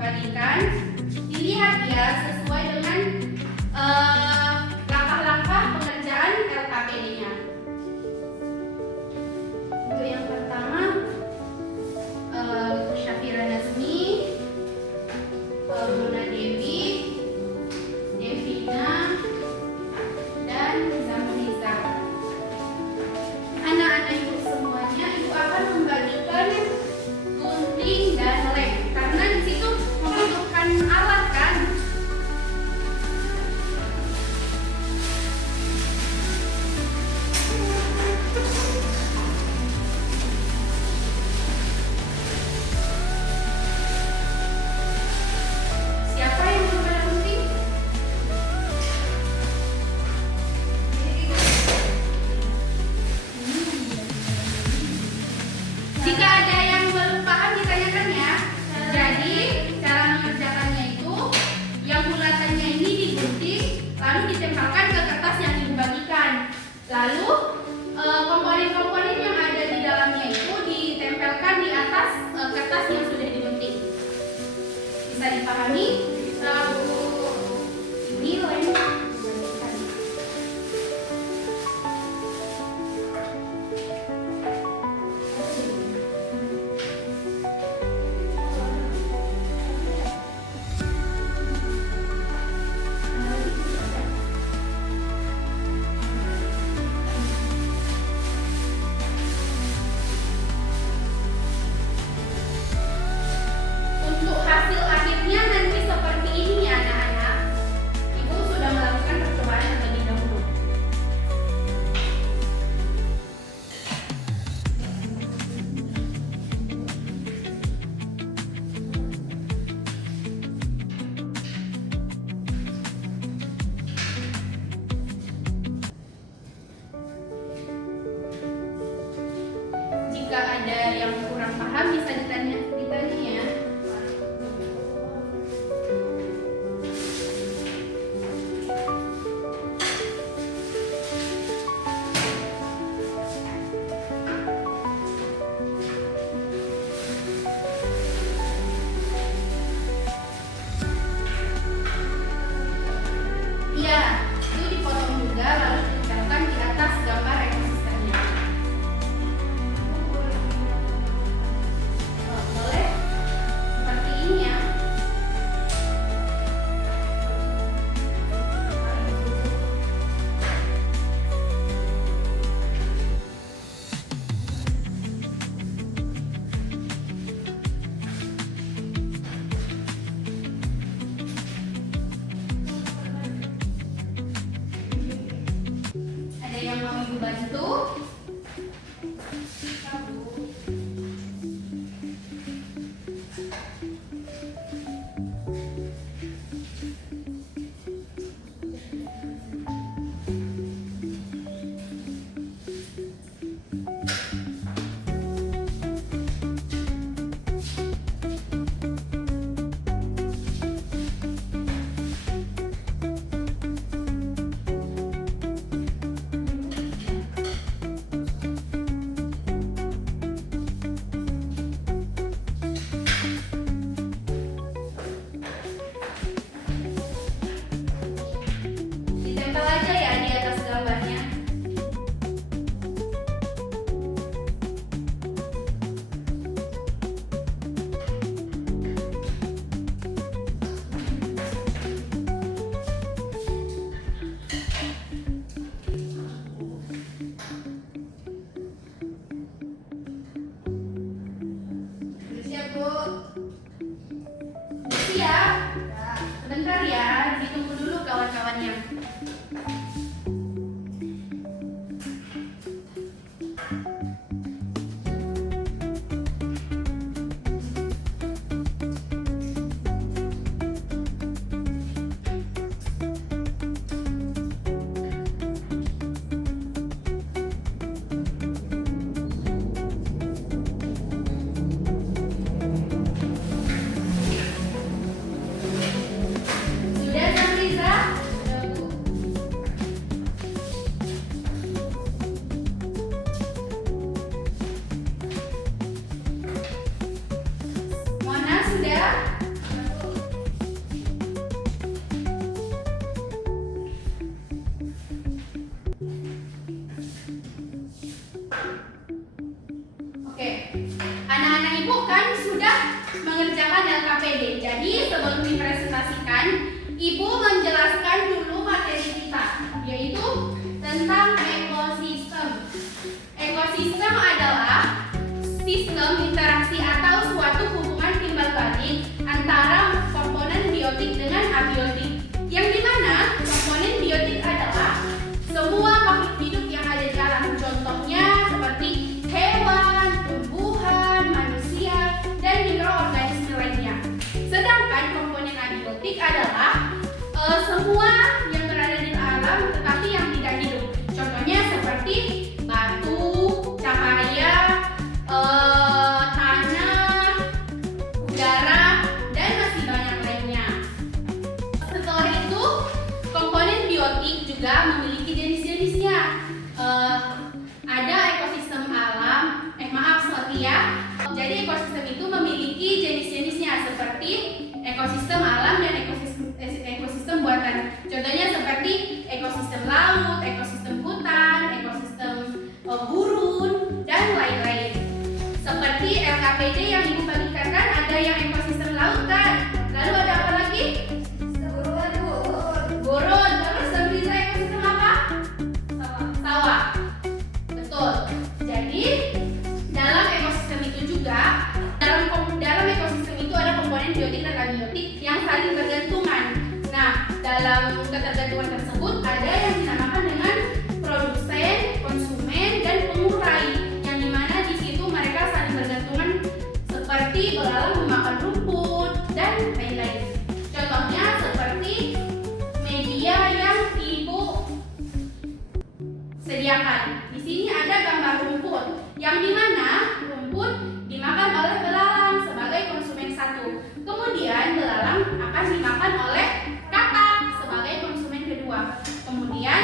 bagikan, dilihat ya sesuai dengan langkah-langkah pengerjaan LKPD-nya. Untuk yang pertama, Syafira Nazmi, Muna Dewi, Devina, dan Zamriza. Anak-anak ibu semuanya, ibu akan membagikan gunting dan lem karena di situ membutuhkan alat kan. Siapa yang membawa gunting? Jika ada yang belum paham ditanyakan ya. Jadi cara mengerjakannya itu yang bulatannya ini digunting lalu ditempelkan ke kertas yang dibagikan. Lalu komponen-komponen yang ada di dalamnya itu ditempelkan di atas kertas yang sudah digunting. Bisa dipahami? Lalu ini lem. Untuk hasil akhirnya nanti seperti ini ya anak-anak. Ibu sudah melakukan percobaan terlebih dahulu. Jika ada yang kurang paham bisa ditanya ya. Iya, itu dipotong juga lalu ditempelkan di atas gambar ekosistemnya. sudah? Oke, anak-anak ibu kan sudah mengerjakan LKPD. Jadi sebelum dipresentasikan, ibu menjelaskan dulu materi kita, yaitu tentang ekosistem. Ekosistem adalah sistem interaksi atau suatu hubungan timbal balik antara komponen biotik dengan abiotik, yang dimana komponen biotik adalah semua makhluk hidup yang ada di alam. Contohnya seperti hewan, tumbuhan, manusia, dan mikroorganisme lainnya. Sedangkan komponen abiotik adalah semua yang berada di alam tetapi yang tidak hidup. Contohnya seperti batu, cahaya, tanah, udara, dan masih banyak lainnya. Setelah itu, komponen biotik juga memiliki jenis-jenisnya. Ada ekosistem alam, jadi ekosistem itu memiliki jenis-jenisnya seperti ekosistem alam dan ekosistem buatan. Contohnya seperti ekosistem laut, ekosistem hutan, ekosistem gurun, dan lain-lain. Seperti LKPD yang ibu bagikan kan, ada yang ekosistem laut kan. Lalu ada apa lagi? Gurun. Terus seperti ekosistem apa? Sawah. Betul. Jadi dalam ekosistem itu juga, dalam ekosistem itu ada komponen biotik dan abiotik yang saling bergantungan. Nah, dalam ketergantungan tersebut ada yang dinamakan dengan produsen, konsumen, dan pengurai, yang dimana di situ mereka saling bergantungan seperti belalang memakan rumput dan lain-lain. Contohnya seperti media yang ibu sediakan. Di sini ada gambar rumput, yang dimana rumput dimakan oleh belalang sebagai konsumen satu. Kemudian belalang akan dimakan oleh katak sebagai konsumen kedua. Kemudian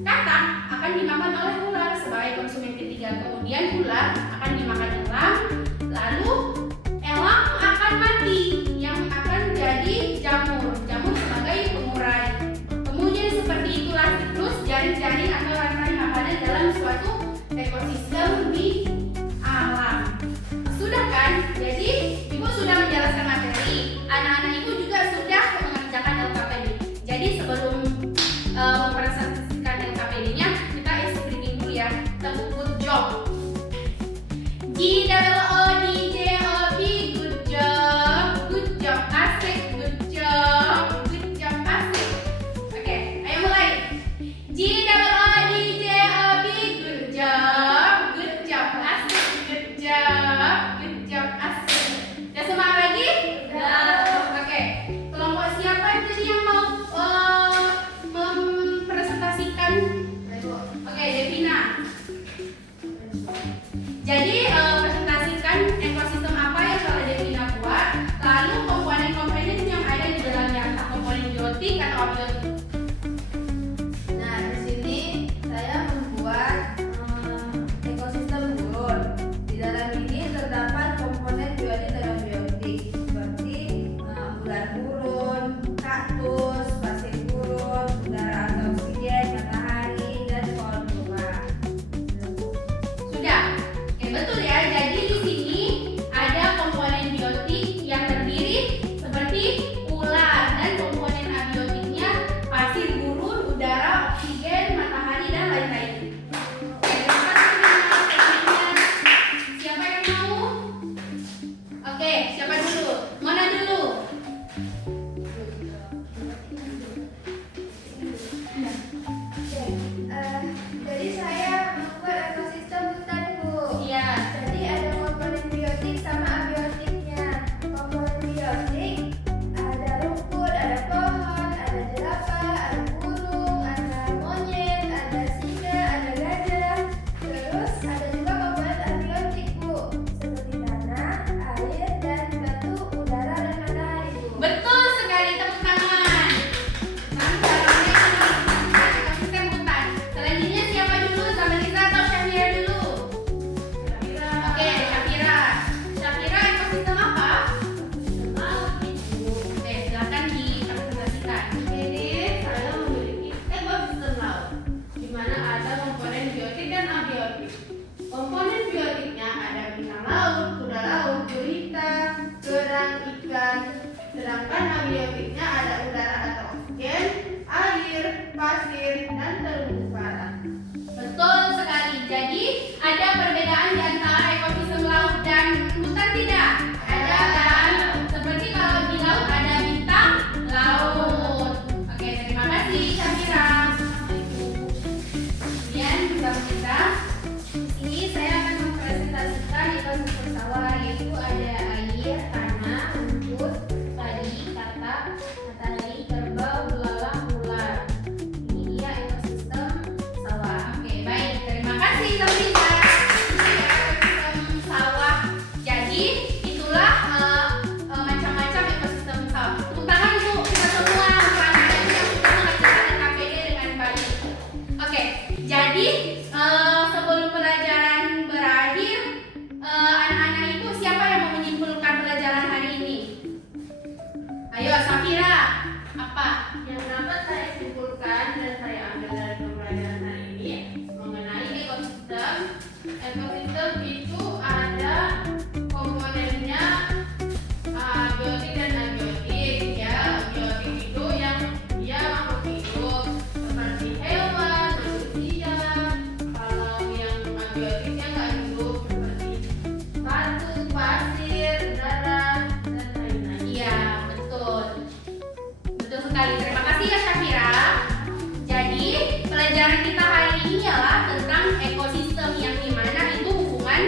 katak akan dimakan oleh ular sebagai konsumen ketiga. Kemudian ular akan dimakan elang. Lalu elang akan mati, yang akan jadi jamur. Jamur sebagai pengurai. Kemudian seperti itulah siklus jaring-jaring atau rantai makanan dalam suatu ekosistem di alam. Sudah kan? Jadi ibu sudah menjelaskan materi. Anak-anak ibu juga sudah mengerjakan LKPD. Jadi sebelum mempresentasikan LKPD-nya, kita isi briefing dulu ya. Tepuk good job. GOODJOB, good job. Good job, asik. Good job. Good job, asik. Oke, ayo mulai. GOODJOB, good job. Good job, asik. Good job. Good job, asik. Udah semangat lagi? Oke. Kelompok siapa tadi yang mau mempresentasikan? Oke, Devina. Jadi presentasikan ekosistem apa yang telah Devina buat, lalu komponen-komponen yang ada di dalamnya, entah komponen biotik atau abiotik. Nah, di sini saya membuat ekosistem gurun. Di dalam ini terdapat komponen biotik dan abiotik seperti ular gurun, kaktus, pasir gurun, udara atau oksigen, matahari, dan pohon tumbuhan. Sudah? Oke, betul ya. abiotiknya ada udara atau oksigen, air, pasir, dan terumbu karang. Betul sekali. Jadi ada perbedaan di antara ekosistem laut dan hutan tidak? Ada kan? Seperti kalau di laut ada bintang laut. Oke, terima kasih Syafira. Kemudian juga kita di sini saya akan mempresentasikan ekosistem sawah, yaitu ada air, tanah, rumput, padi, katak, matahari, kerbau, belalang, ular. Ini dia ekosistem sawah. Oke, baik. Terima kasih Syafira. Ini ekosistem sawah. Jadi itulah macam-macam ekosistem sawah. Tepuk tangan untuk kita semua untuk anak-anak yang sudah mengerjakan KPD dengan baik. Oke, jadi sebelum pelajaran berakhir, anak-anak itu siapa yang mau menyimpulkan pelajaran hari ini? Ayo, Syafira. Apa? Yang dapat saya simpulkan dan saya ambil dari pembelajaran hari ini mengenai ekosistem. Ekosistem itu ada komponennya abiotik dan abiotik. Ya, abiotik itu yang dia makhluk hidup seperti hewan, manusia. Kalau yang abiotiknya nggak hidup seperti batu, pasir, udara, dan lain-lain. Iya, betul. Betul sekali. Terima kasih ya Syafira. Jadi, pelajaran kita hari ini ialah tentang ekosistem yang dimana itu hubungan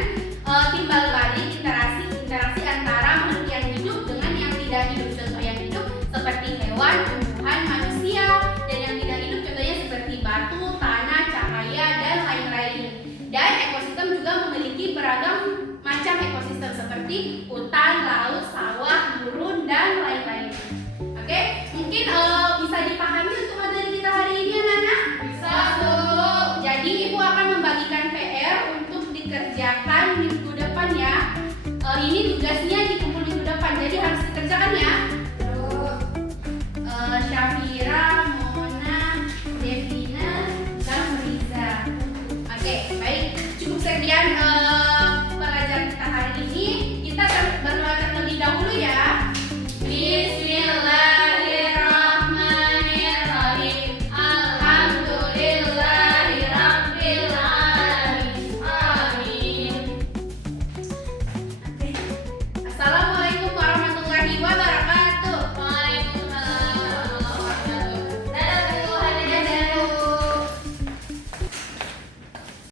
timbal balik interaksi antara makhluk yang hidup dengan yang tidak hidup. Contoh yang hidup seperti hewan, tumbuhan, manusia, dan yang tidak hidup contohnya seperti batu, tanah, cahaya, dan lain-lain. Dan ekosistem juga memiliki beragam macam ekosistem seperti hutan, laut, sawah, gurun, dan lain-lain. Oke, mungkin bisa dipahami untuk materi kita hari ini anak-anak? Bisa, Bu. Jadi Ibu akan membagikan PR untuk dikerjakan minggu depan ya. Ini tugasnya dikumpul minggu depan, jadi harus dikerjakan ya.